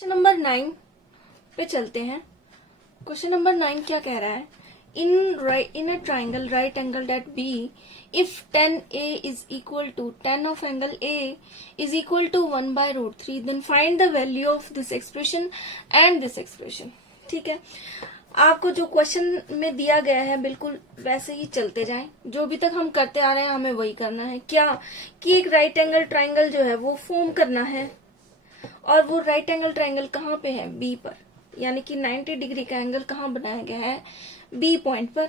Question number 9 पे चलते हैं। क्वेश्चन नंबर 9 क्या कह रहा है? In a triangle right angle at B, if tan A is equal to tan of angle A is equal to 1/√3, then find the value of this expression and this expression। ठीक है, आपको जो question में दिया गया है बिल्कुल वैसे ही चलते जाएं। जो भी तक हम करते आ रहे हैं हमें वही करना है। क्या कि एक राइट एंगल ट्राइंगल जो है वो फॉर्म करना है, और वो राइट एंगल ट्राइंगल कहाँ पे है? बी पर, यानी कि 90 डिग्री का एंगल कहाँ बनाया गया है? बी पॉइंट पर।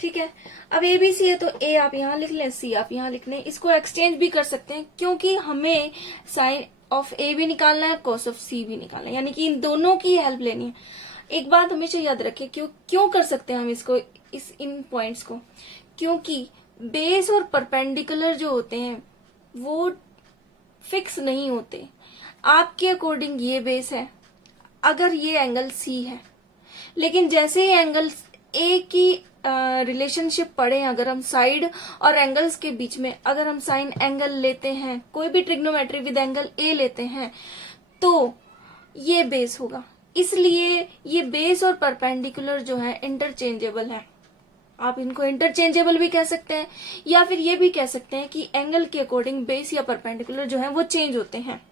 ठीक है, अब ए बी सी है तो ए आप यहाँ लिख लें, सी आप यहाँ लिख लें। इसको एक्सचेंज भी कर सकते हैं क्योंकि हमें साइन ऑफ ए भी निकालना है, कॉस ऑफ सी भी निकालना है, यानी कि इन दोनों की हेल्प लेनी है। एक बात हमेशा याद रखें, क्यों कर सकते हैं हम इसको, इन पॉइंट्स को, क्योंकि बेस और परपेंडिकुलर जो होते हैं वो फिक्स नहीं होते। आपके अकॉर्डिंग ये बेस है अगर ये एंगल सी है, लेकिन जैसे ही एंगल ए की रिलेशनशिप पढ़े, अगर हम साइड और एंगल्स के बीच में अगर हम साइन एंगल लेते हैं, कोई भी ट्रिग्नोमेट्री विद एंगल ए लेते हैं, तो ये बेस होगा। इसलिए ये बेस और परपेंडिकुलर जो है इंटरचेंजेबल है। आप इनको इंटरचेंजेबल भी कह सकते हैं, या फिर ये भी कह सकते हैं कि एंगल के अकॉर्डिंग बेस या परपेंडिकुलर जो है वो चेंज होते हैं।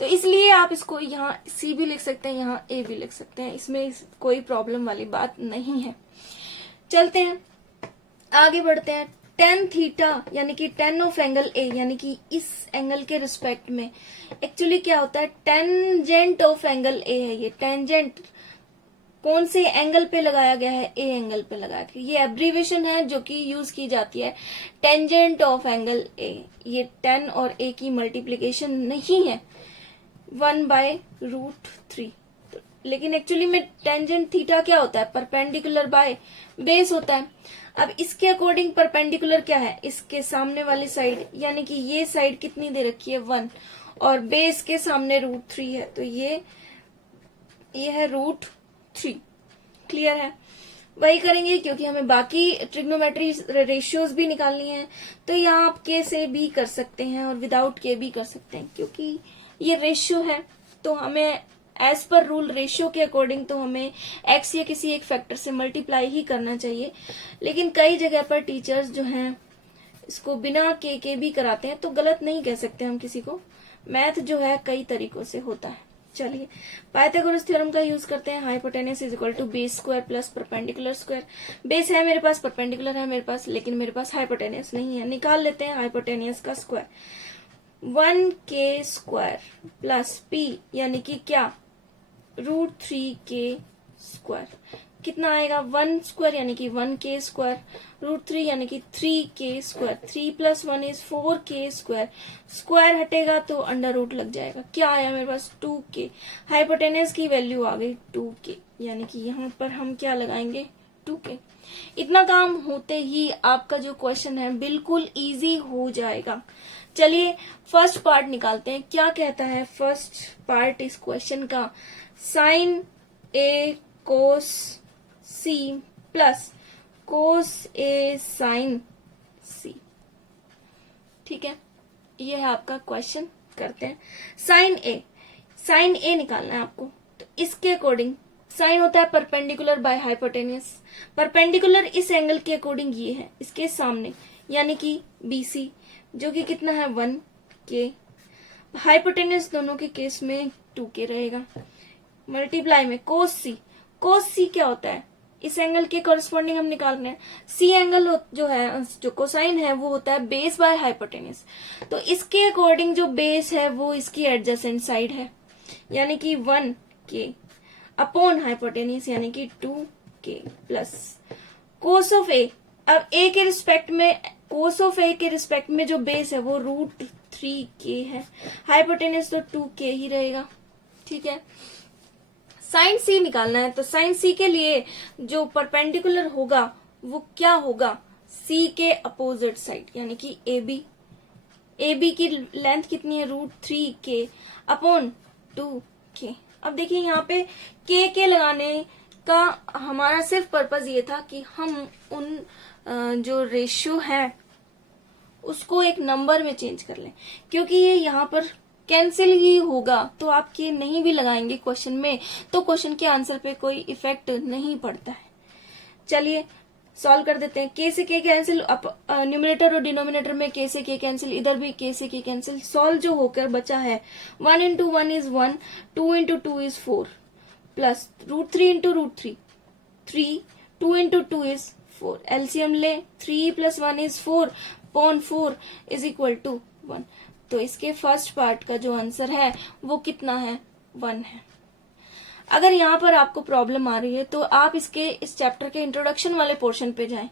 तो इसलिए आप इसको यहाँ सी भी लिख सकते हैं, यहाँ ए भी लिख सकते हैं, इसमें कोई प्रॉब्लम वाली बात नहीं है। चलते हैं आगे बढ़ते हैं। टेन थीटा यानी कि टेन ऑफ एंगल ए, यानी कि इस एंगल के रिस्पेक्ट में एक्चुअली क्या होता है? टेंजेंट ऑफ एंगल ए है। ये टेंजेंट कौन से एंगल पे लगाया गया है? ए एंगल पे लगाया गया। ये एब्रीवेशन है जो कि यूज की जाती है, टेंजेंट ऑफ एंगल ए। ये 10 और ए की मल्टीप्लीकेशन नहीं है 1/√3। लेकिन एक्चुअली में टेंजेंट थीटा क्या होता है? परपेंडिकुलर बाय बेस होता है। अब इसके अकॉर्डिंग परपेंडिकुलर क्या है? इसके सामने वाली साइड, यानी कि ये साइड कितनी दे रखी है? 1, और बेस के सामने √3 है, तो ये है √3। क्लियर है? वही करेंगे क्योंकि हमें बाकी ट्रिग्नोमेट्री रेशियोज भी निकालनी है। तो यहाँ आप के से भी कर सकते हैं और विदाउट के भी कर सकते हैं, क्योंकि ये रेशियो है तो हमें एज पर रूल रेशियो के अकॉर्डिंग तो हमें एक्स या किसी एक फैक्टर से मल्टीप्लाई ही करना चाहिए। लेकिन कई जगह पर टीचर्स जो हैं इसको बिना के भी कराते हैं, तो गलत नहीं कह सकते हम किसी को। मैथ जो है कई तरीकों से होता है। चलिए पाइथागोरस थ्योरम का यूज करते हैं। Hypotenuse is equal to base square plus perpendicular square. Base है मेरे पास, परपेंडिकुलर है मेरे पास, लेकिन मेरे पास हाइपोटेनस नहीं है। निकाल लेते हैं हाइपोटेनस का स्क्वायर। 1k² प्लस p यानी कि क्या? √3k²। कितना आएगा? 1 स्क्वायर यानी कि 1k², √3 यानी कि 3k²। 3 + 1 is 4k²। स्क्वायर हटेगा तो अंडर रूट लग जाएगा। क्या आया मेरे पास? 2k। हाइपोटेनस की वैल्यू आ गई 2k, यानी कि यहाँ पर हम क्या लगाएंगे? 2k। इतना काम होते ही आपका जो क्वेश्चन है बिल्कुल इजी हो जाएगा। चलिए फर्स्ट पार्ट निकालते हैं। क्या कहता है फर्स्ट पार्ट इस क्वेश्चन का? साइन ए कोस सी प्लस कोस ए साइन सी। ठीक है, ये है आपका क्वेश्चन। करते हैं साइन ए निकालना है आपको। तो इसके अकॉर्डिंग साइन होता है परपेंडिकुलर बाय हाइपोटेनियस। परपेंडिकुलर इस एंगल के अकॉर्डिंग ये है इसके सामने, यानी कि BC, जो कि कितना है? 1k। हाइपोटेनियस दोनों के केस में 2k रहेगा। मल्टीप्लाई में कोस सी क्या होता है? इस एंगल के कॉरेस्पॉन्डिंग हम निकाल रहे हैं। सी एंगल जो है, जो कोसाइन है, वो होता है बेस बाय हाइपोटेनियस। तो इसके अकॉर्डिंग जो बेस है वो इसकी एडजेसेंट साइड है, यानी कि 1k अपॉन हाइपोटेनियस यानी कि 2k प्लस कोस ऑफ ए। अब ए के रिस्पेक्ट में, कोस ऑफ ए के रिस्पेक्ट में जो बेस है वो √3k है। हाइपोटेनियस तो 2k ही रहेगा। ठीक है, साइन सी निकालना है। तो साइन सी के लिए जो परपेंडिकुलर होगा वो क्या होगा? सी के अपोजिट साइड, यानी कि AB की लेंथ कितनी है? √3k upon 2k। अब देखिए यहाँ पे के लगाने का हमारा सिर्फ पर्पज ये था कि हम उन जो रेशियो है उसको एक नंबर में चेंज कर लें, क्योंकि ये यहाँ पर कैंसिल ही होगा, तो आप के नहीं भी लगाएंगे क्वेश्चन में तो क्वेश्चन के आंसर पे कोई इफेक्ट नहीं पड़ता है। चलिए सॉल्व कर देते हैं। के से के कैंसिल, न्यूमरेटर और डिनोमिनेटर में के से के कैंसिल, इधर भी के से के कैंसिल। सॉल्व जो होकर बचा है 1 into 1 is 1, 2 into 2 is 4, plus √3 into √3 3, 2 into 2 is 4। LCM ले, 3 plus 1 is 4 upon 4 is equal to 1। तो इसके फर्स्ट पार्ट का जो आंसर है वो कितना है, 1 है। अगर यहाँ पर आपको प्रॉब्लम आ रही है तो आप इस चैप्टर के इंट्रोडक्शन वाले पोर्शन पे जाएं,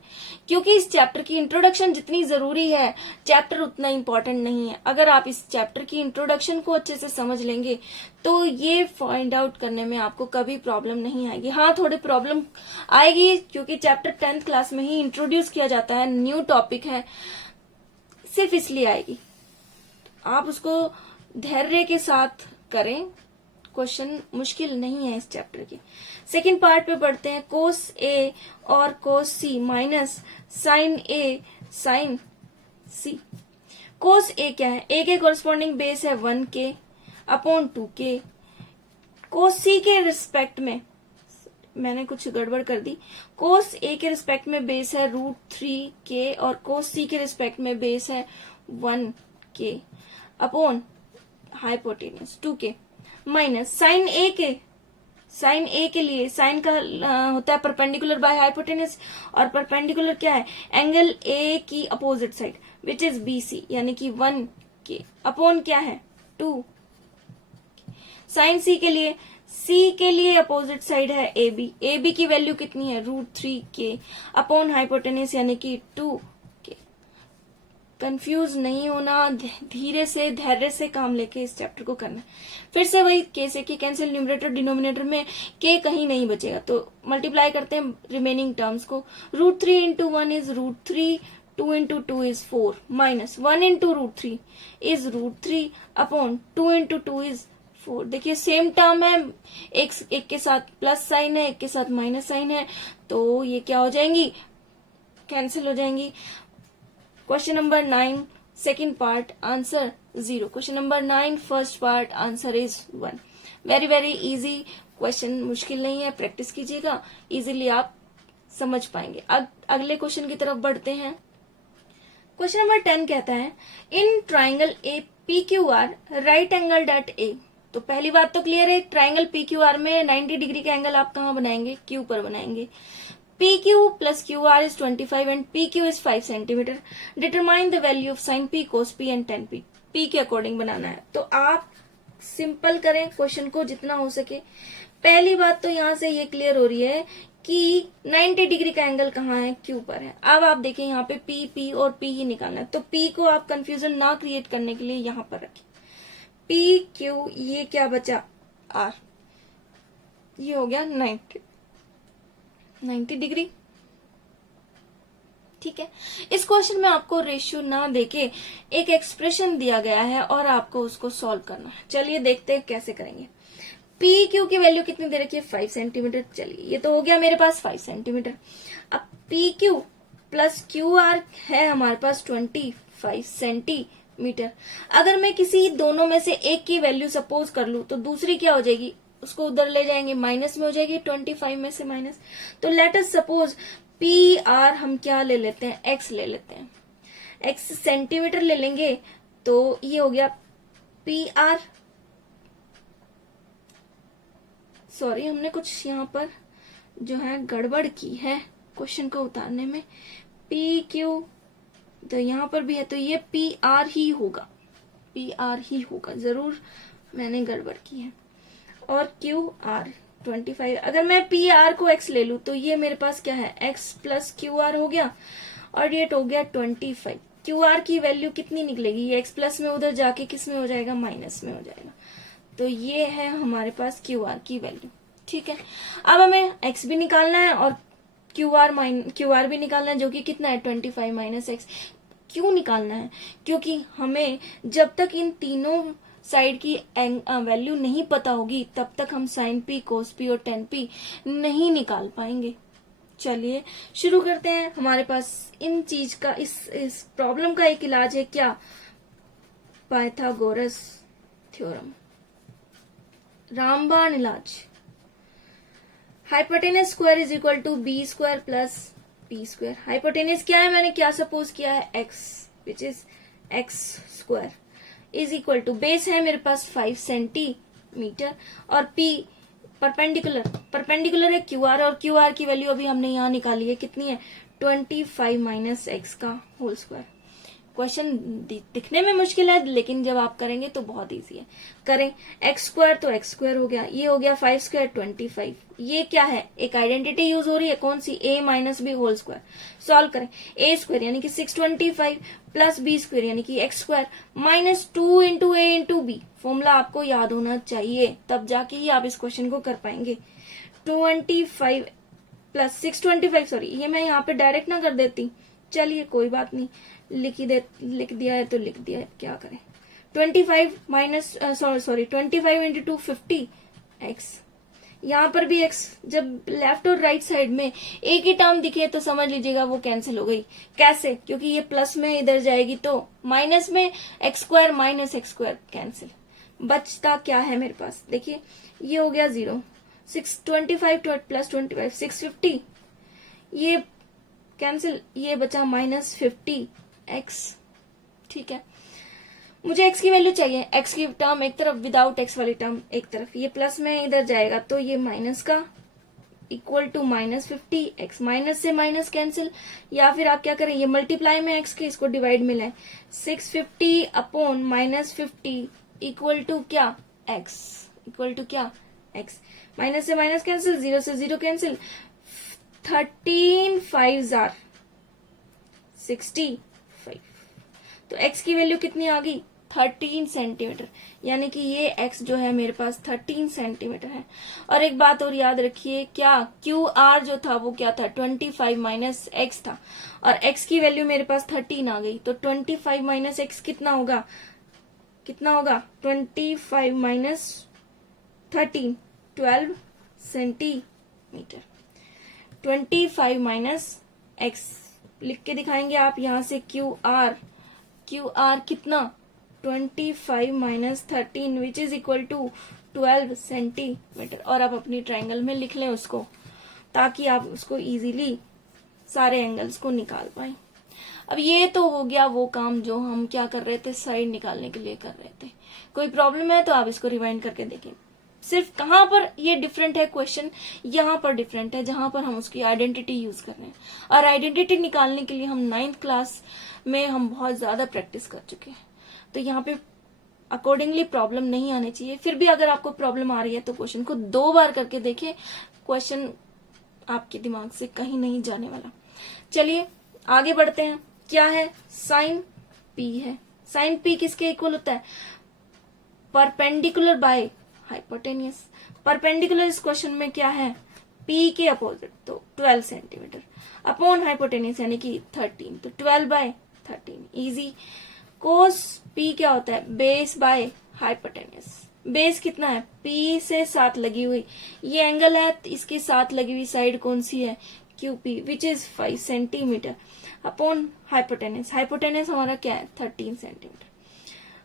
क्योंकि इस चैप्टर की इंट्रोडक्शन जितनी जरूरी है चैप्टर उतना इम्पोर्टेंट नहीं है। अगर आप इस चैप्टर की इंट्रोडक्शन को अच्छे से समझ लेंगे तो ये फाइंड आउट करने में आपको कभी प्रॉब्लम नहीं आएगी। हाँ, थोड़ी प्रॉब्लम आएगी क्योंकि चैप्टर 10th क्लास में ही इंट्रोड्यूस किया जाता है, न्यू टॉपिक है, सिर्फ इसलिए आएगी। आप उसको धैर्य के साथ करें, क्वेश्चन मुश्किल नहीं है इस चैप्टर की। सेकंड पार्ट पे पढ़ते हैं। कोस ए और कोस सी माइनस साइन ए साइन सी। कोस ए क्या है, ए के कोरस्पॉन्डिंग बेस है 1k अपॉन 2k। कोस सी के रिस्पेक्ट में, मैंने कुछ गड़बड़ कर दी, कोस ए के रिस्पेक्ट में बेस है √3k और कोस सी के रिस्पेक्ट में बेस है 1k upon hypotenuse 2k minus sine A के लिए साइन का होता है परपेंडिकुलर बाय हाइपोटेन्यूज, और परपेंडिकुलर क्या है, एंगल ए की opposite side which is BC, यानी कि 1k अपॉन क्या है 2। साइन सी के लिए अपोजिट साइड है AB की वैल्यू कितनी है √3k अपॉन हाइपोटेन्यूज यानी कि 2k। कंफ्यूज नहीं होना, धीरे से धैर्य से काम लेके इस चैप्टर को करना है। फिर से वही के से के कैंसिल, न्यूमरेटर डिनोमिनेटर में के कहीं नहीं बचेगा तो मल्टीप्लाई करते हैं रिमेनिंग टर्म्स को। √3 into 1 is √3, 2 into 2 is 4 minus 1 into √3 is √3 upon 2 into 2 is 4। देखिए सेम टर्म है, एक के साथ प्लस साइन है, एक के साथ माइनस साइन है, तो ये क्या हो जाएंगी, कैंसिल हो जाएंगी। Question number 9 second part answer 0। Question number 9 first part answer is 1। Very very easy question, मुश्किल नहीं है, प्रैक्टिस कीजिएगा, इजीली आप समझ पाएंगे। अगले क्वेश्चन की तरफ बढ़ते हैं। क्वेश्चन नंबर 10 कहता है in triangle a PQR right angle at A. तो पहली बात तो क्लियर है, ट्राइंगल PQR में 90 डिग्री का एंगल आप कहाँ बनाएंगे, Q पर बनाएंगे। PQ plus QR is 25 and PQ is 5 centimeter. Determine the value of sin P, cos P and tan P. P के अकॉर्डिंग बनाना है, तो आप सिंपल करें क्वेश्चन को जितना हो सके। पहली बात तो यहाँ से ये क्लियर हो रही है कि 90 डिग्री का एंगल कहाँ है, Q पर है। अब आप देखें यहाँ पे P और P ही निकालना है, तो P को आप कंफ्यूजन ना क्रिएट करने के लिए यहाँ पर रखें PQ, ये क्या बचा R, ये हो गया 90 डिग्री। ठीक है, इस क्वेश्चन में आपको रेशियो ना देके एक एक्सप्रेशन दिया गया है और आपको उसको सॉल्व करना है। चलिए देखते हैं कैसे करेंगे। पी क्यू की वैल्यू कितनी दे रखी है, 5 सेंटीमीटर। चलिए ये तो हो गया मेरे पास 5 सेंटीमीटर। अब P Q plus Q R है हमारे पास 25 सेंटीमीटर। अगर मैं किसी दोनों में से एक की वैल्यू सपोज कर लूं तो दूसरी क्या हो जाएगी, उसको उधर ले जाएंगे, माइनस में हो जाएगी, 25 में से माइनस। तो let us suppose P R हम क्या ले लेते हैं, एक्स ले लेते हैं, एक्स सेंटीमीटर ले लेंगे, तो ये हो गया पी आर। सॉरी, हमने कुछ यहाँ पर जो है गड़बड़ की है क्वेश्चन को उतारने में। पी क्यू तो यहाँ पर भी है, तो ये पी आर ही होगा, पी आर ही होगा, जरूर मैंने गड़बड़ की है। और क्यू आर 25, अगर मैं पी आर को एक्स ले लूं तो ये मेरे पास क्या है, एक्स प्लस क्यू आर हो गया, और ये हो गया 25। क्यू आर की वैल्यू कितनी निकलेगी, ये एक्स प्लस में उधर जाके किस में हो जाएगा, माइनस में हो जाएगा। तो ये है हमारे पास क्यू आर की वैल्यू। ठीक है, अब हमें एक्स भी निकालना है और क्यू आर भी निकालना है, जो कि कितना है 25 माइनस एक्स। क्यों निकालना है, क्योंकि हमें जब तक इन तीनों साइड की वैल्यू नहीं पता होगी तब तक हम साइन पी, कोस पी और टेन पी नहीं निकाल पाएंगे। चलिए शुरू करते हैं। हमारे पास इन चीज का इस प्रॉब्लम का एक इलाज है क्या, पाइथागोरस। थ्योरम, रामबाण इलाज। Hypotenuse square is equal to B square plus P square. Hypotenuse क्या है, मैंने क्या सपोज किया है, X, which is X square is equal to, base है मेरे पास 5 सेंटीमीटर और पी परपेंडिकुलर है क्यू आर, और क्यू आर की वैल्यू अभी हमने यहाँ निकाली है, कितनी है 25 माइनस एक्स का होल स्क्वायर। क्वेश्चन दिखने में मुश्किल है, लेकिन जब आप करेंगे तो बहुत इजी है। करें एक्स स्क्वायर तो एक्स स्क्वायर हो गया, ये हो गया 5 स्क्वायर 25, ये क्या है, एक आइडेंटिटी यूज हो रही है, कौन सी, a minus B whole square. Solve करें, a स्क्वायर यानी कि 625 प्लस बी स्क्वायर यानी कि X square minus 2 into A into B. Formula आपको याद होना चाहिए, तब जाके ही आप इस क्वेश्चन को कर पाएंगे। 25 प्लस 625, सॉरी ये मैं यहाँ पे डायरेक्ट ना कर देती, चलिए कोई बात नहीं, लिख दिया है तो लिख दिया है, क्या करें। 25 माइनस 25 इंटू 2 50 एक्स, यहाँ पर भी एक्स, जब लेफ्ट और राइट साइड में एक ही टर्म दिखे तो समझ लीजिएगा वो कैंसिल हो गई। कैसे, क्योंकि ये प्लस में इधर जाएगी तो माइनस में x square minus x square cancel, बचता क्या है मेरे पास, देखिए ये हो गया 0, 625 प्लस 25 650, ये कैंसिल, ये बचा माइनस 50 एक्स। ठीक है, मुझे एक्स की वैल्यू चाहिए, एक्स की टर्म एक तरफ, विदाउट एक्स वाली टर्म एक तरफ, ये प्लस में इधर जाएगा तो ये माइनस का equal to minus 50 X, minus से माइनस कैंसिल, या फिर आप क्या करें, ये मल्टीप्लाई में एक्स के, इसको डिवाइड में लाए, 650 अपॉन माइनस 50 इक्वल टू क्या, एक्स, इक्वल टू क्या, एक्स, माइनस से माइनस कैंसिल, 0 से 0 कैंसिल, 13 5 जार 65, तो x की वैल्यू कितनी आ गई 13 सेंटीमीटर, यानी कि ये x जो है मेरे पास 13 सेंटीमीटर है। और एक बात और याद रखिए, क्या QR जो था वो क्या था 25 माइनस एक्स था, और x की वैल्यू मेरे पास 13 आ गई, तो 25 माइनस एक्स कितना होगा, 25 माइनस 13 12 सेंटीमीटर, 25 माइनस एक्स लिख के दिखाएंगे आप, यहां से क्यू आर कितना 25 minus 13 which is equal to 12 centimetre, और आप अपनी ट्रायंगल में लिख लें उसको, ताकि आप उसको इजीली सारे एंगल्स को निकाल पाए। अब ये तो हो गया वो काम जो हम क्या कर रहे थे, साइड निकालने के लिए कर रहे थे। कोई प्रॉब्लम है तो आप इसको रिवाइंड करके देखें। सिर्फ कहां पर ये डिफरेंट है क्वेश्चन, यहाँ पर डिफरेंट है जहां पर हम उसकी आइडेंटिटी यूज कर रहे हैं, और आइडेंटिटी निकालने के लिए हम 9th क्लास में हम बहुत ज्यादा प्रैक्टिस कर चुके हैं, तो यहाँ पे अकॉर्डिंगली प्रॉब्लम नहीं आनी चाहिए। फिर भी अगर आपको प्रॉब्लम आ रही है तो क्वेश्चन को 2 बार करके देखिए, क्वेश्चन आपके दिमाग से कहीं नहीं जाने वाला। चलिए आगे बढ़ते हैं, क्या है, साइन पी है। साइन पी किसके इक्वल होता है, परपेंडिकुलर बाय हाइपोटेनियस। परपेंडिकुलर इस क्वेश्चन में क्या है, P के अपोजिट, तो 12 सेंटीमीटर अपॉन हाइपोटेनियस यानी कि 13, तो 12 बाय 13 इजी। कोस P क्या होता है, बेस बाय हाइपोटेनियस। बेस कितना है, P से साथ लगी हुई, ये एंगल है, इसके साथ लगी हुई साइड कौन सी है, QP which is 5 centimetre upon hypotenuse. Hypotenuse हमारा क्या है 13 सेंटीमीटर।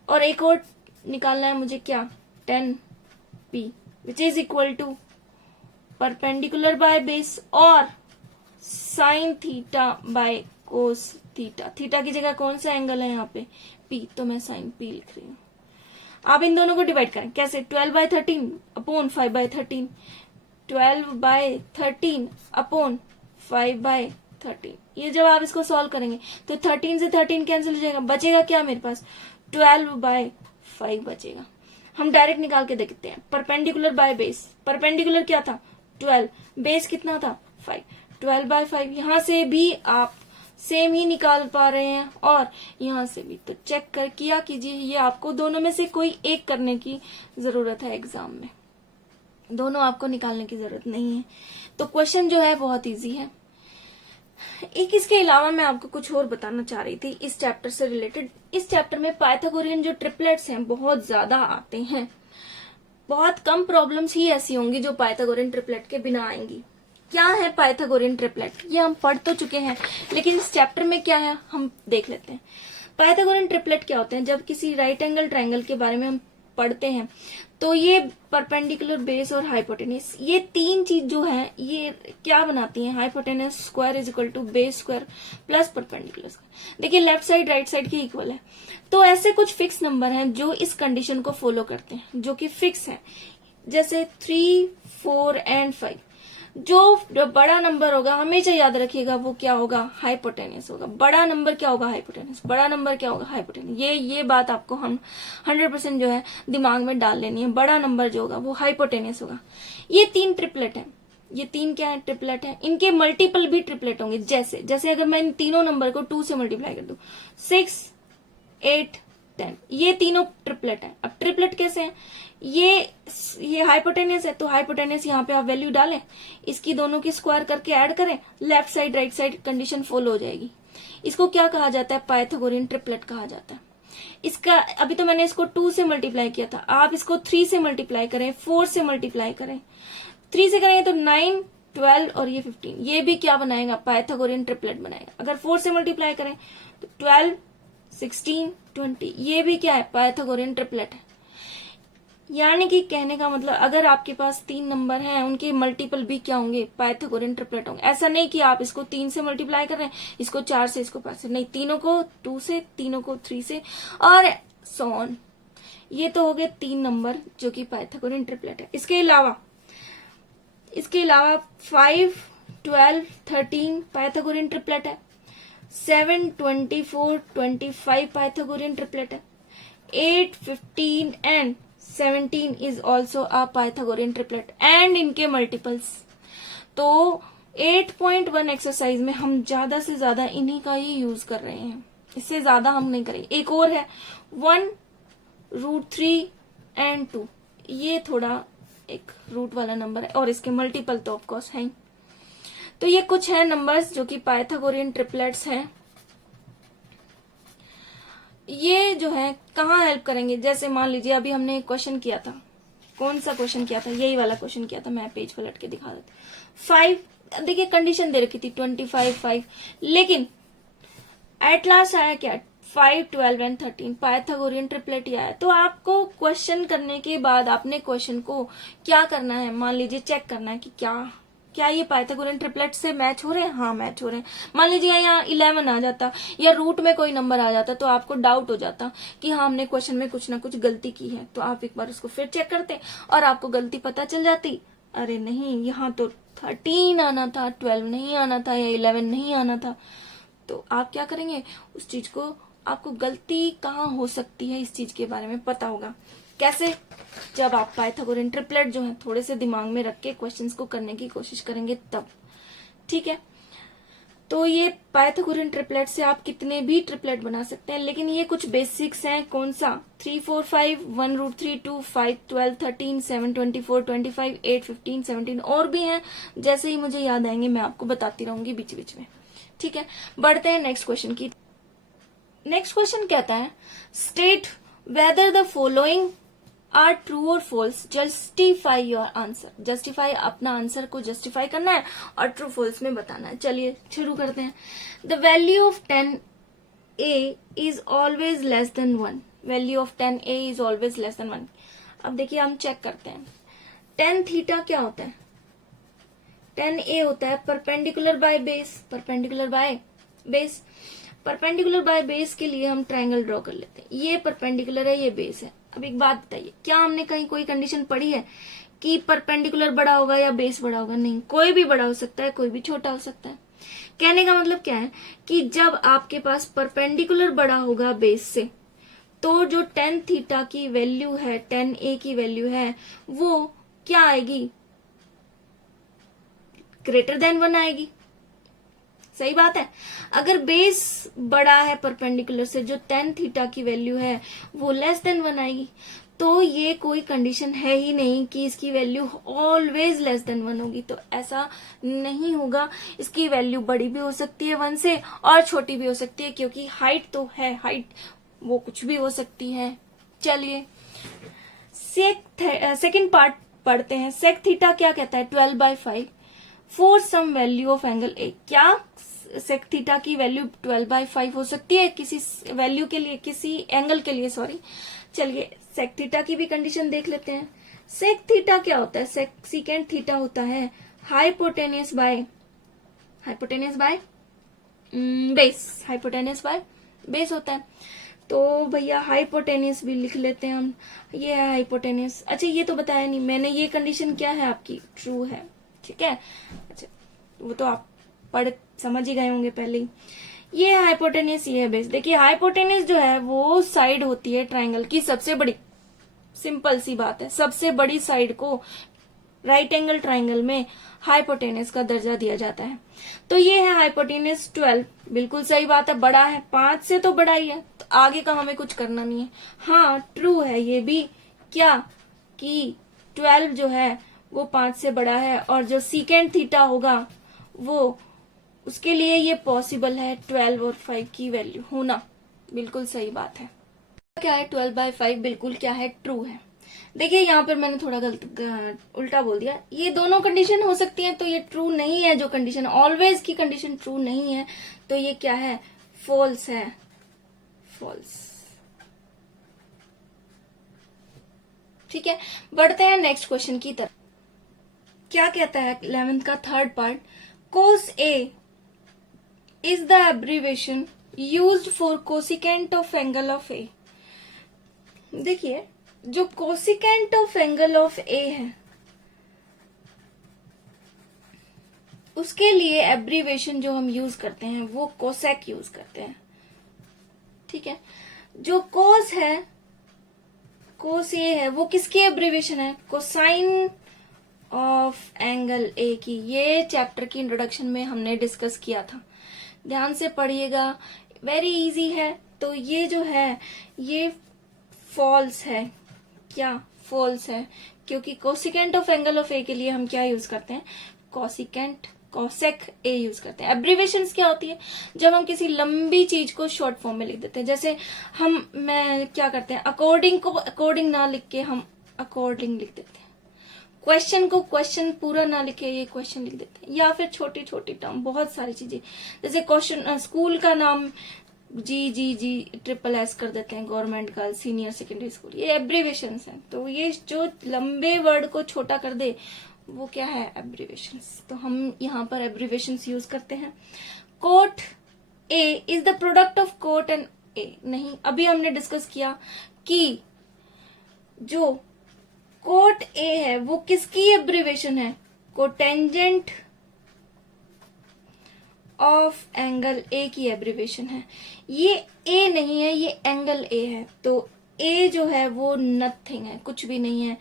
और एक और निकालना है मुझे, क्या 10P which is equal to perpendicular by base और sine theta by cos theta. Theta की जगह कौन सा एंगल है यहाँ पे, P, तो मैं साइन P लिख रही हूँ। आप इन दोनों को डिवाइड करें, कैसे, 12 by 13 upon 5 by 13, 12 by 13 upon 5 by 13। ये जब आप इसको सॉल्व करेंगे तो 13 से 13 कैंसिल हो जाएगा, बचेगा क्या मेरे पास 12 बाय 5 बचेगा। हम डायरेक्ट निकाल के देखते हैं, परपेंडिकुलर बाय बेस, परपेंडिकुलर क्या था 12, बेस कितना था 5, 12 बाय 5। यहां से भी आप सेम ही निकाल पा रहे हैं और यहां से भी, तो चेक कर किया कीजिए, ये आपको दोनों में से कोई एक करने की जरूरत है एग्जाम में, दोनों आपको निकालने की जरूरत नहीं है। तो क्वेश्चन जो है बहुत इजी है। एक इसके अलावा मैं आपको कुछ और बताना चाह रही थी इस चैप्टर से रिलेटेड। इस चैप्टर में पाइथागोरियन जो ट्रिपलेट्स हैं बहुत ज्यादा आते हैं, बहुत कम प्रॉब्लम्स ही ऐसी होंगी जो पाइथागोरियन ट्रिपलेट के बिना आएंगी। क्या है पाइथागोरियन ट्रिपलेट, ये हम पढ़ तो चुके हैं, लेकिन इस चैप्टर में क्या है हम देख लेते हैं। पाइथागोरियन ट्रिपलेट क्या होते हैं, जब किसी राइट एंगल ट्राइंगल के बारे में हम पढ़ते हैं तो ये परपेंडिकुलर, बेस और हाइपोटेनस, ये तीन चीज जो है ये क्या बनाती हैं, hypotenuse square is equal to base square plus perpendicular square. देखिए लेफ्ट साइड राइट साइड के इक्वल है, तो ऐसे कुछ फिक्स नंबर हैं जो इस कंडीशन को फॉलो करते हैं, जो कि फिक्स है, जैसे 3, 4 एंड 5। जो बड़ा नंबर होगा हमेशा याद रखिएगा वो क्या होगा, हाइपोटेनस होगा। बड़ा नंबर क्या होगा, हाइपोटेनस। बड़ा नंबर क्या होगा, हाइपोटेनस। ये बात आपको हम 100% जो है दिमाग में डाल लेनी है। बड़ा नंबर जो होगा वो हाइपोटेनस होगा। ये तीन ट्रिपलेट है, ये तीन क्या है, ट्रिपलेट है। इनके मल्टीपल भी ट्रिपलेट होंगे। जैसे अगर मैं इन तीनों नंबर को 2 से मल्टीप्लाई कर दूं, 6, 8, 10, ये तीनों ट्रिपलेट है। अब ट्रिपलेट कैसे है, ये हाइपोटेनस है, तो हाइपोटेनस यहाँ पे आप वैल्यू डालें, इसकी दोनों की स्क्वायर करके ऐड करें, left side right side condition follow हो जाएगी। इसको क्या कहा जाता है, पाइथागोरियन ट्रिपलेट कहा जाता है। इसका अभी तो मैंने इसको 2 से मल्टीप्लाई किया था, आप इसको 3 से मल्टीप्लाई करें, 4 से मल्टीप्लाई करें। 3 से करेंगे तो 9, 12 और ये 15, ये भी क्या बनाएगा, पाइथागोरियन ट्रिपलेट बनाएगा। अगर 4 से मल्टीप्लाई करें तो 12, 16, 20, ये भी क्या है, पाइथागोरियन ट्रिपलेट है। यानी कि कहने का मतलब अगर आपके पास 3 नंबर हैं, उनके मल्टीपल भी क्या होंगे, पाइथागोरियन ट्रिपलेट होंगे। ऐसा नहीं कि आप इसको 3 से मल्टीप्लाई कर रहे हैं, इसको 4 से, इसको 5 से, नहीं, तीनों को 2 से, तीनों को 3 से और सो ऑन। ये तो हो गए 3 नंबर जो कि पाइथागोरियन ट्रिपलेट है। इसके अलावा 5, 12, 13 पाइथागोरियन ट्रिपलेट है। 7, 24, 25 पाइथागोरियन ट्रिपलेट है। 8, 15 and 17 is also a Pythagorean triplet and इनके मल्टीपल्स। तो 8.1 एक्सरसाइज में हम ज्यादा से ज्यादा इन्हीं का ही यूज कर रहे हैं, इससे ज्यादा हम नहीं करेंगे। एक और है 1, √3 एंड 2, ये थोड़ा एक रूट वाला नंबर है और इसके मल्टीपल तो ऑफकोर्स है ही। तो ये कुछ है नंबर्स जो कि पाइथागोरियन ट्रिपलेट्स हैं। ये जो है कहाँ हेल्प करेंगे, जैसे मान लीजिए अभी हमने एक क्वेश्चन किया था, कौन सा क्वेश्चन किया था, यही वाला क्वेश्चन किया था। मैं पेज पलट के दिखा देती। 5, देखिए कंडीशन दे रखी थी 25, 5, लेकिन एट लास्ट आया क्या, 5, 12 एंड 13 पाइथागोरियन ट्रिपलेट ही आया। तो आपको क्वेश्चन करने के बाद अपने क्वेश्चन को क्या करना है, मान लीजिए चेक करना है कि क्या ये पाइथागोरियन ट्रिपलेट से मैच हो रहे हैं, हाँ मैच हो रहे हैं। मान लीजिए यहाँ 11 आ जाता या रूट में कोई नंबर आ जाता तो आपको डाउट हो जाता कि हाँ हमने क्वेश्चन में कुछ ना कुछ गलती की है, तो आप एक बार उसको फिर चेक करते और आपको गलती पता चल जाती, अरे नहीं यहाँ तो 13 आना था, 12 नहीं आना था या 11 नहीं आना था। तो आप क्या करेंगे, उस चीज को, आपको गलती कहाँ हो सकती है इस चीज के बारे में पता होगा। कैसे, जब आप पाइथागोरियन ट्रिपलेट जो है थोड़े से दिमाग में रख के क्वेश्चंस को करने की कोशिश करेंगे तब, ठीक है। तो ये पाइथागोरियन ट्रिपलेट से आप कितने भी ट्रिपलेट बना सकते हैं, लेकिन ये कुछ बेसिक्स हैं। कौन सा, 3, 4, 5, 1 √3, 2, 5, 12, 13, 7, 24, 25, 8, 15, 17 और भी हैं। जैसे ही मुझे याद आएंगे मैं आपको बताती रहूंगी बीच बीच में, ठीक है। बढ़ते हैं नेक्स्ट क्वेश्चन की। नेक्स्ट क्वेश्चन कहता है, state whether the following are true और false, justify your answer. Justify, अपना आंसर को जस्टिफाई करना है और ट्रू फॉल्स में बताना है। चलिए शुरू करते हैं। The value of 10a is always less than 1। Value of 10a is always less than 1। अब देखिए हम चेक करते हैं, tan थीटा क्या होता है, tan a होता है perpendicular by base. Perpendicular by base, perpendicular by base के लिए हम ट्रायंगल ड्रॉ कर लेते हैं। ये परपेंडिकुलर है, ये बेस है। अब एक बात बताइए, क्या हमने कहीं कोई कंडीशन पढ़ी है कि परपेंडिकुलर बड़ा होगा या बेस बड़ा होगा? नहीं, कोई भी बड़ा हो सकता है, कोई भी छोटा हो सकता है। कहने का मतलब क्या है कि जब आपके पास परपेंडिकुलर बड़ा होगा बेस से, तो जो tan थीटा की वैल्यू है, tan a की वैल्यू है, वो क्या आएगी, ग्रेटर देन 1 आएगी। सही बात है। अगर बेस बड़ा है परपेंडिकुलर से, जो tan थीटा की वैल्यू है वो लेस देन 1 आएगी। तो ये कोई कंडीशन है ही नहीं कि इसकी वैल्यू ऑलवेज लेस देन 1 होगी, तो ऐसा नहीं होगा। इसकी वैल्यू बड़ी भी हो सकती है 1 से और छोटी भी हो सकती है, क्योंकि हाइट तो है, हाइट वो कुछ भी हो सकती है। चलिए सेकंड पार्ट पढ़ते हैं। सेक थीटा क्या कहता है, 12/5 for some value of angle A. क्या सेक थीटा की वैल्यू 12/5 हो सकती है किसी वैल्यू के लिए, किसी एंगल के लिए, सॉरी। चलिए सेक थीटा की भी कंडीशन देख लेते हैं। सेक थीटा क्या होता है? सेकेंड थीटा होता है हाइपोटेनियस बाय बेस होता है। तो भैया हाइपोटेनियस भी लिख लेते हैं हम, ये है हाइपोटेनियस। अच्छा ये तो बताया नहीं मैंने, ये कंडीशन क्या है आपकी? ट्रू है, ठीक है। अच्छा वो तो आप पढ़ समझ ही गए होंगे पहले ही। ये है हाइपोटेनियस, ये है बेस। देखिए हाइपोटेनियस जो है वो साइड होती है ट्राइंगल की सबसे बड़ी, सिंपल सी बात है, सबसे बड़ी साइड को राइट एंगल ट्राइंगल में हाइपोटेनियस का दर्जा दिया जाता है। तो ये है हाइपोटेनियस 12, बिल्कुल सही बात है, बड़ा है, 5 से तो बड़ा ही है, तो आगे का हमें कुछ करना नहीं है। हाँ ट्रू है ये भी, क्या कि 12 जो है वो 5 से बड़ा है, और जो सीकेंड थीटा होगा वो, उसके लिए ये पॉसिबल है 12 और 5 की वैल्यू होना, बिल्कुल सही बात है। क्या है 12/5, बिल्कुल क्या है? ट्रू है। देखिए यहाँ पर मैंने थोड़ा उल्टा बोल दिया, ये दोनों कंडीशन हो सकती है, तो ये ट्रू नहीं है। जो कंडीशन ऑलवेज की कंडीशन ट्रू नहीं है, तो ये क्या है? फॉल्स है, फॉल्स। ठीक है, बढ़ते हैं नेक्स्ट क्वेश्चन की तरफ। क्या कहता है 11th का third part? cos A is the abbreviation used for cosecant of angle of A। देखिए जो कोसिकेंट ऑफ एंगल ऑफ ए है उसके लिए एब्रीवेशन जो हम यूज करते हैं वो कोसेक यूज करते हैं, ठीक है। जो कोस है, कोस ए है, वो किसकी एब्रीवेशन है? कोसाइन ऑफ एंगल ए की। ये चैप्टर की इंट्रोडक्शन में हमने डिस्कस किया था, ध्यान से पढ़िएगा, वेरी इजी है। तो ये जो है ये फॉल्स है। क्या? फॉल्स है, क्योंकि कोसिकेंट ऑफ एंगल ऑफ ए के लिए हम क्या यूज करते हैं? कोसेक ए यूज करते हैं। एब्रीवेशंस क्या होती है? जब हम किसी लंबी चीज को शॉर्ट फॉर्म में लिख देते हैं, जैसे मैं क्या करते हैं, अकॉर्डिंग को अकॉर्डिंग ना लिख के हम अकॉर्डिंग लिख देते हैं, क्वेश्चन को क्वेश्चन पूरा ना लिखे ये क्वेश्चन लिख देते हैं, या फिर छोटी छोटी टर्म, बहुत सारी चीजें, जैसे क्वेश्चन स्कूल का नाम GGG कर देते हैं, government girls senior secondary school, ये एब्रीवेशंस हैं। तो ये जो लंबे वर्ड को छोटा कर दे वो क्या है? एब्रीवेशंस। तो हम यहाँ पर एब्रीवेशंस यूज करते हैं। Cot A is the product of cot and A. नहीं, अभी हमने डिस्कस किया कि जो कोट ए है वो किसकी एब्रीवेशन है? कोटेंजेंट ऑफ एंगल ए की एब्रीवेशन है। ये ए नहीं है, ये एंगल ए है। तो ए जो है वो नथिंग है, कुछ भी नहीं है।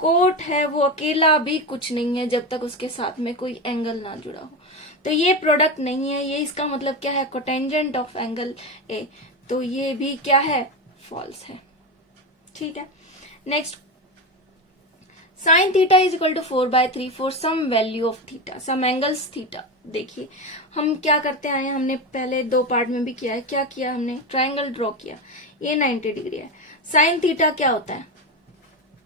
कोट है वो अकेला भी कुछ नहीं है जब तक उसके साथ में कोई एंगल ना जुड़ा हो। तो ये प्रोडक्ट नहीं है, ये इसका मतलब क्या है? Cotangent of angle A. तो ये भी क्या है? फॉल्स है, ठीक है। Next, sine theta is equal to 4/3 for some value of theta, some angles theta. देखिए हम क्या करते आए हैं, हमने पहले 2 पार्ट में भी किया है। क्या किया हमने? ट्रायंगल ड्रॉ किया, ये 90 डिग्री है। साइन थीटा क्या होता है?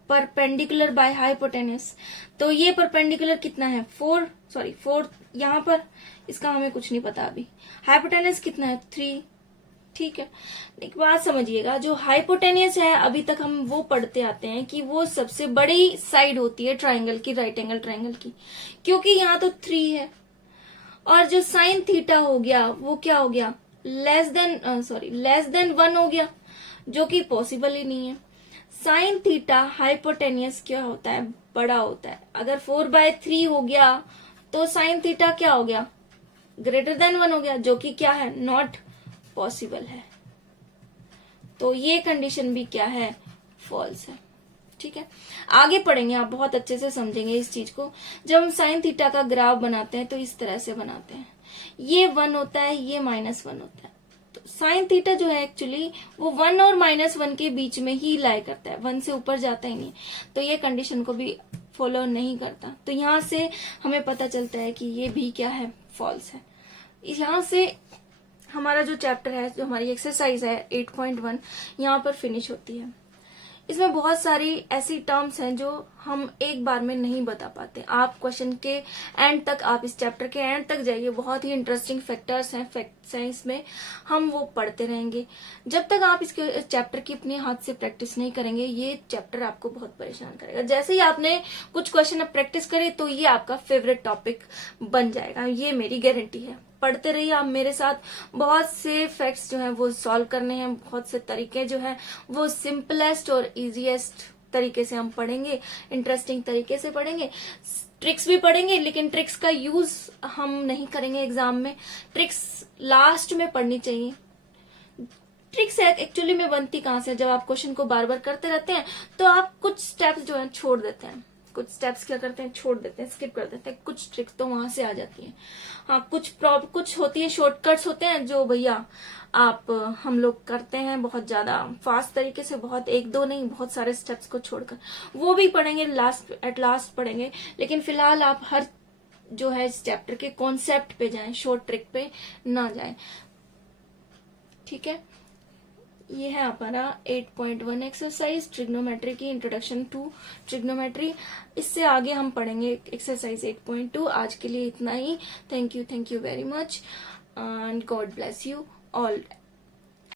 Perpendicular by hypotenuse. तो ये परपेंडिकुलर कितना है? 4 यहाँ पर, इसका हमें कुछ नहीं पता अभी। हाइपोटेनियस कितना है? 3, ठीक है। एक बात समझिएगा, जो हाइपोटेनियस है अभी तक हम वो पढ़ते आते हैं कि वो सबसे बड़ी साइड होती है ट्राइंगल की, राइट एंगल ट्राइंगल की, क्योंकि यहाँ तो 3 है। और जो साइन थीटा हो गया वो क्या हो गया? लेस देन 1 हो गया, जो कि पॉसिबल ही नहीं है। साइन थीटा हाइपोटेनियस क्या होता है? बड़ा होता है। अगर 4/3 हो गया तो साइन थीटा क्या हो गया? ग्रेटर देन 1 हो गया, जो कि क्या है? नॉट पॉसिबल है। तो ये कंडीशन भी क्या है? फॉल्स है, ठीक है। आगे पढ़ेंगे, आप बहुत अच्छे से समझेंगे इस चीज को। जब हम साइन थीटा का ग्राफ बनाते हैं तो इस तरह से बनाते हैं, ये 1 होता है, ये -1 होता है। तो साइन थीटा जो है एक्चुअली वो 1 और -1 के बीच में ही लाई करता है, 1 से ऊपर जाता ही नहीं। तो ये कंडीशन को भी फॉलो नहीं करता। तो यहाँ से हमें पता चलता है कि ये भी क्या है? फॉल्स है। यहाँ से हमारा जो चैप्टर है, जो हमारी एक्सरसाइज है 8.1 यहाँ पर फिनिश होती है। इसमें बहुत सारी ऐसी टर्म्स हैं जो हम एक बार में नहीं बता पाते। आप क्वेश्चन के एंड तक, आप इस चैप्टर के एंड तक जाइए, बहुत ही इंटरेस्टिंग फैक्टर्स हैं, फैक्ट्स हैं इसमें, हम वो पढ़ते रहेंगे। जब तक आप इसके चैप्टर की अपने हाथ से प्रैक्टिस नहीं करेंगे, ये चैप्टर आपको बहुत परेशान करेगा। जैसे ही आपने कुछ क्वेश्चन अब प्रैक्टिस करे तो ये आपका फेवरेट टॉपिक बन जाएगा, ये मेरी गारंटी है। पढ़ते रहिए आप मेरे साथ, बहुत से फैक्ट्स जो हैं वो सॉल्व करने हैं, बहुत से तरीके जो हैं वो सिंपलेस्ट और इजीएस्ट तरीके से हम पढ़ेंगे, इंटरेस्टिंग तरीके से पढ़ेंगे। ट्रिक्स भी पढ़ेंगे, लेकिन ट्रिक्स का यूज हम नहीं करेंगे एग्जाम में, ट्रिक्स लास्ट में पढ़नी चाहिए। ट्रिक्स एक्चुअली में बनती कहां से, जब आप क्वेश्चन को बार बार करते रहते हैं तो आप कुछ स्टेप्स जो है छोड़ देते हैं, कुछ स्टेप्स क्या करते हैं, छोड़ देते हैं, स्किप कर देते हैं, कुछ ट्रिक्स तो वहां से आ जाती हैं। हाँ, कुछ होती है, शॉर्टकट्स होते हैं जो भैया हम लोग करते हैं बहुत ज्यादा फास्ट तरीके से, बहुत एक दो नहीं, बहुत सारे स्टेप्स को छोड़कर, वो भी पढ़ेंगे, एट लास्ट पढ़ेंगे। लेकिन फिलहाल आप हर जो है इस चैप्टर के कॉन्सेप्ट पे जाएं, शॉर्ट ट्रिक पे ना जाएं, ठीक है। ये है हमारा 8.1 एक्सरसाइज, ट्रिग्नोमेट्री की इंट्रोडक्शन टू ट्रिग्नोमेट्री। इससे आगे हम पढ़ेंगे एक्सरसाइज 8.2। आज के लिए इतना ही। Thank you very much and God bless you all.